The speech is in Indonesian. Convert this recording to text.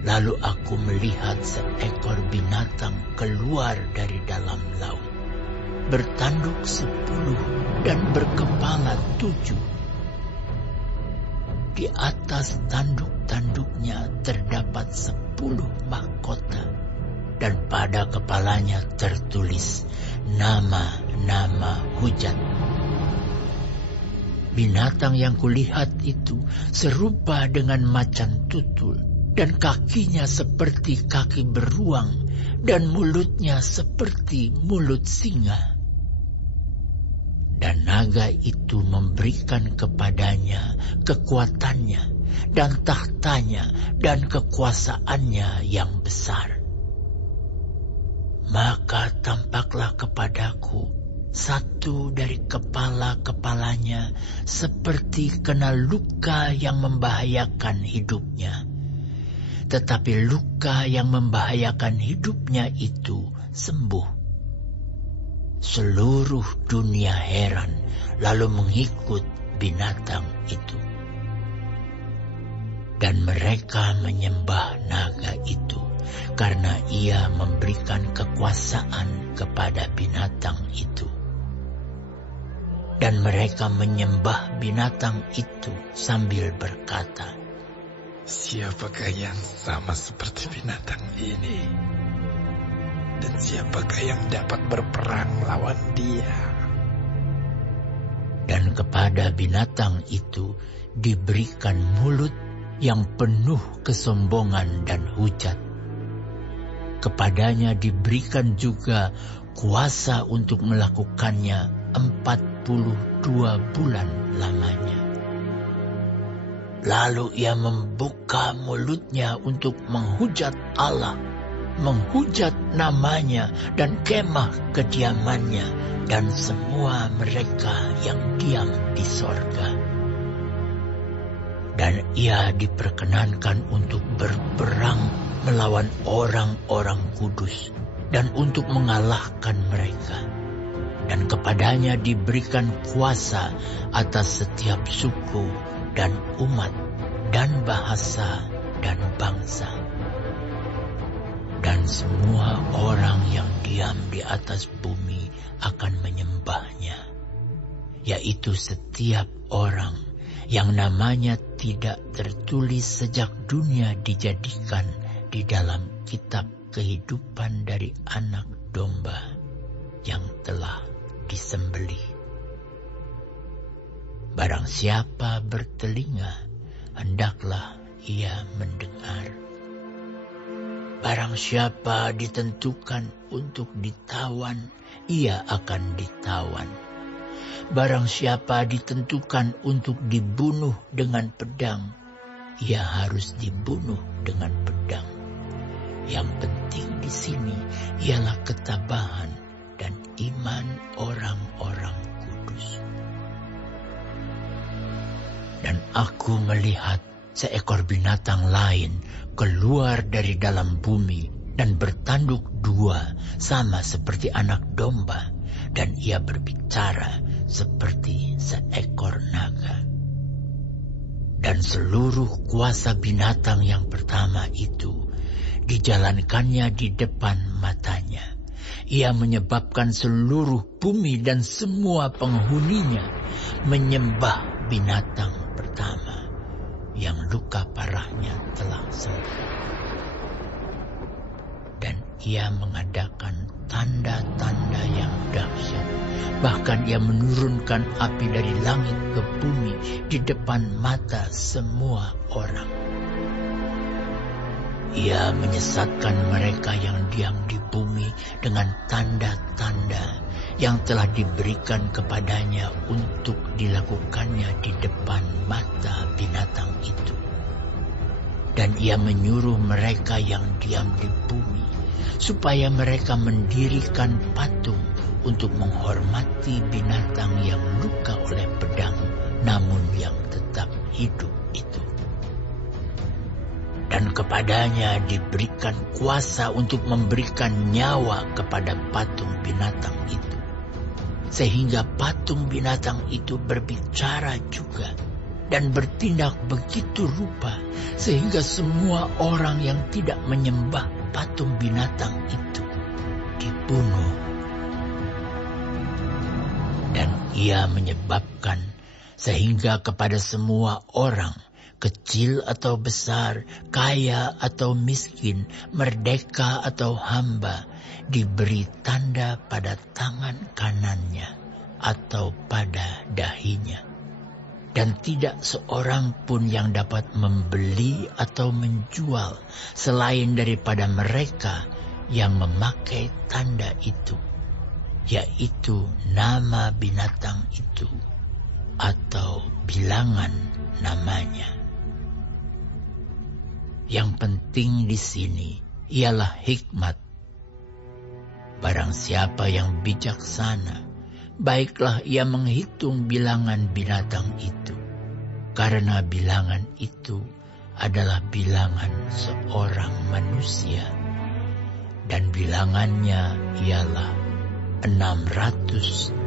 Lalu aku melihat seekor binatang keluar dari dalam laut, bertanduk 10 dan berkepala 7. Di atas tanduk-tanduknya terdapat 10 mahkota, dan pada kepalanya tertulis nama-nama hujat. Binatang yang kulihat itu serupa dengan macan tutul, dan kakinya seperti kaki beruang, dan mulutnya seperti mulut singa. Dan naga itu memberikan kepadanya kekuatannya, dan tahtanya, dan kekuasaannya yang besar. Maka tampaklah kepadaku satu dari kepala-kepalanya seperti kena luka yang membahayakan hidupnya. Tetapi luka yang membahayakan hidupnya itu sembuh. Seluruh dunia heran lalu mengikut binatang itu. Dan mereka menyembah naga itu karena ia memberikan kekuasaan kepada binatang itu. Dan mereka menyembah binatang itu sambil berkata, "Siapakah yang sama seperti binatang ini? Dan siapakah yang dapat berperang melawan dia?" Dan kepada binatang itu diberikan mulut yang penuh kesombongan dan hujat. Kepadanya diberikan juga kuasa untuk melakukannya 42 bulan lamanya. Lalu ia membuka mulutnya untuk menghujat Allah, menghujat namanya dan kemah kediamannya dan semua mereka yang diam di sorga. Dan ia diperkenankan untuk berperang melawan orang-orang kudus dan untuk mengalahkan mereka. Dan kepadanya diberikan kuasa atas setiap suku dan umat dan bahasa dan bangsa. Dan semua orang yang diam di atas bumi akan menyembahnya, yaitu setiap orang yang namanya tidak tertulis sejak dunia dijadikan di dalam kitab kehidupan dari anak domba yang telah disembelih. Barang siapa bertelinga, hendaklah ia mendengar. Barang siapa ditentukan untuk ditawan, ia akan ditawan. Barang siapa ditentukan untuk dibunuh dengan pedang, ia harus dibunuh dengan pedang. Yang penting di sini ialah ketabahan dan iman orang-orang kudus. Dan aku melihat seekor binatang lain keluar dari dalam bumi dan bertanduk 2 sama seperti anak domba, dan ia berbicara seperti seekor naga. Dan seluruh kuasa binatang yang pertama itu dijalankannya di depan matanya. Ia menyebabkan seluruh bumi dan semua penghuninya menyembah binatang pertama yang luka parahnya telah sembuh. Dan ia mengadakan tanda-tanda yang dahsyat. Bahkan ia menurunkan api dari langit ke bumi di depan mata semua orang. Ia menyesatkan mereka yang diam di bumi dengan tanda-tanda yang telah diberikan kepadanya untuk dilakukannya di depan mata binatang itu. Dan ia menyuruh mereka yang diam di bumi supaya mereka mendirikan patung untuk menghormati binatang yang luka oleh pedang namun yang tetap hidup itu. Dan kepadanya diberikan kuasa untuk memberikan nyawa kepada patung binatang itu, sehingga patung binatang itu berbicara juga dan bertindak begitu rupa sehingga semua orang yang tidak menyembah patung binatang itu dibunuh. Dan ia menyebabkan sehingga kepada semua orang, kecil atau besar, kaya atau miskin, merdeka atau hamba, diberi tanda pada tangan kanannya atau pada dahinya. Dan tidak seorang pun yang dapat membeli atau menjual selain daripada mereka yang memakai tanda itu, yaitu nama binatang itu atau bilangan namanya. Yang penting di sini ialah hikmat. Barang siapa yang bijaksana, baiklah ia menghitung bilangan binatang itu, karena bilangan itu adalah bilangan seorang manusia, dan bilangannya ialah 613.